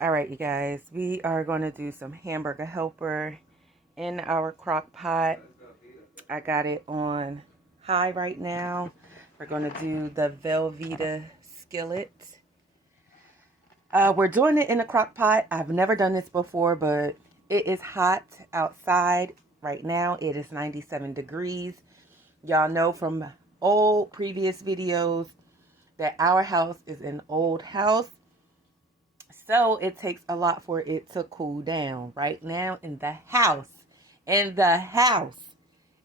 All right, you guys, we are going to do some hamburger helper in our crock pot. I got it on high right now. We're going to do the Velveeta skillet. We're doing it in a crock pot. I've never done this before, but it is hot outside right now. It is 97 degrees. Y'all know from old previous videos that our house is an old house. So it takes a lot for it to cool down. Right now in the house,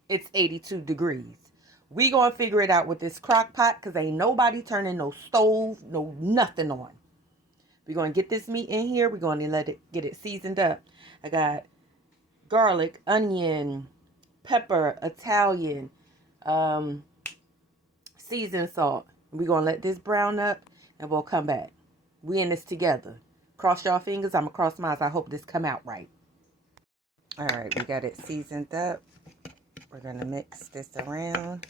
it's 82 degrees. We gonna figure it out with this crock pot because ain't nobody turning no stove, no nothing on. We're gonna get this meat in here. We're gonna get it seasoned up. I got garlic, onion, pepper, Italian, seasoned salt. We're gonna let this brown up and we'll come back. We in this together. Cross your fingers. I'm going to cross mine. I hope this come out right. All right. We got it seasoned up. We're going to mix this around.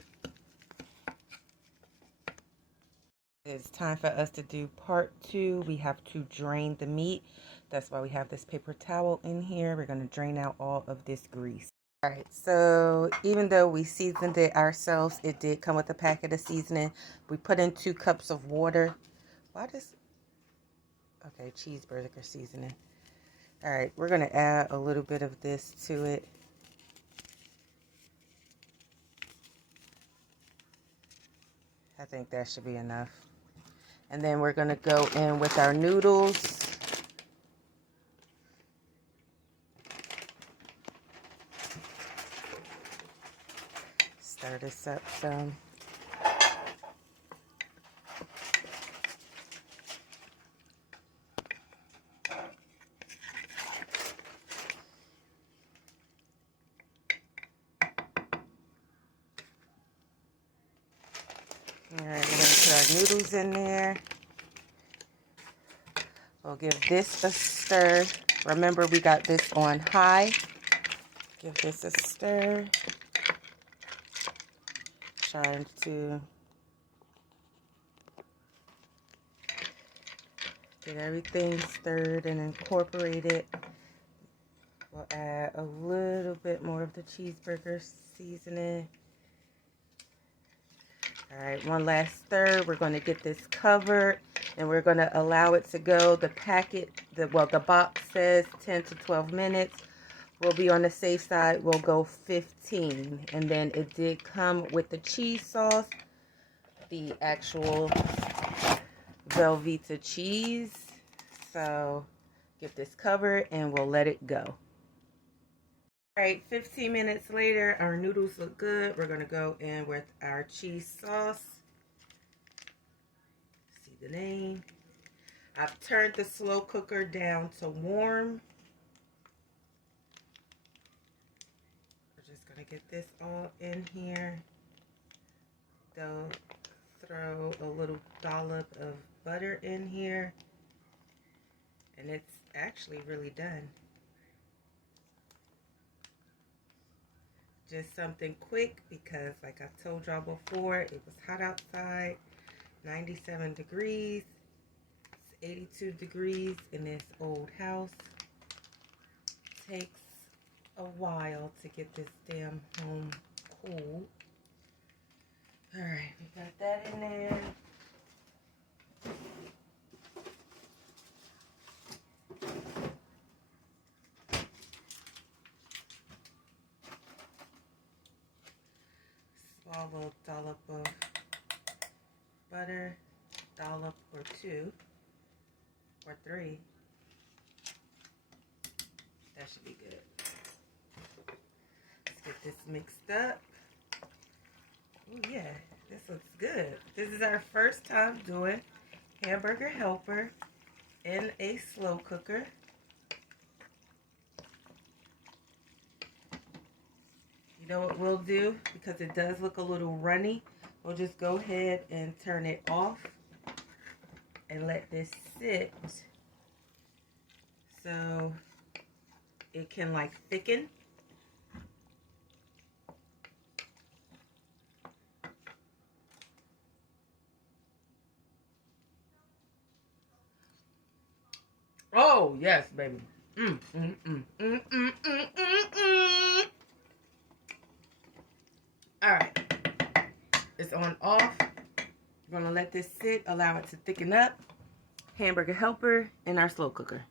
It's time for us to do part 2. We have to drain the meat. That's why we have this paper towel in here. We're going to drain out all of this grease. All right. So even though we seasoned it ourselves, it did come with a packet of seasoning. We put in 2 cups of water. Why does... Okay, cheeseburger seasoning. All right, we're going to add a little bit of this to it. I think that should be enough. And then we're going to go in with our noodles. Stir this up some. All right, we're going to put our noodles in there. We'll give this a stir. Remember, we got this on high. Give this a stir. Trying to get everything stirred and incorporated. We'll add a little bit more of the cheeseburger seasoning. All right, one last stir. We're going to get this covered and we're going to allow it to go. The box says 10 to 12 minutes. We'll be on the safe side. We'll go 15. And then it did come with the cheese sauce, the actual Velveeta cheese. So get this covered and we'll let it go. All right, 15 minutes later, our noodles look good. We're going to go in with our cheese sauce. See the name. I've turned the slow cooker down to warm. We're just going to get this all in here. Throw a little dollop of butter in here. And it's actually really done. Just something quick because like I told y'all before, it was hot outside, 97 degrees, it's 82 degrees in this old house. Takes a while to get this damn home cool. All right, we got that in there. Small little dollop of butter, dollop or 2 or 3. That should be good. Let's get this mixed up. Oh yeah, this looks good. This is our first time doing hamburger helper in a slow cooker. You know what we'll do? Because it does look a little runny, we'll just go ahead and turn it off and let this sit so it can like thicken. Oh, Oh, yes, baby. All right. It's on off. We're going to let this sit, allow it to thicken up. Hamburger helper in our slow cooker.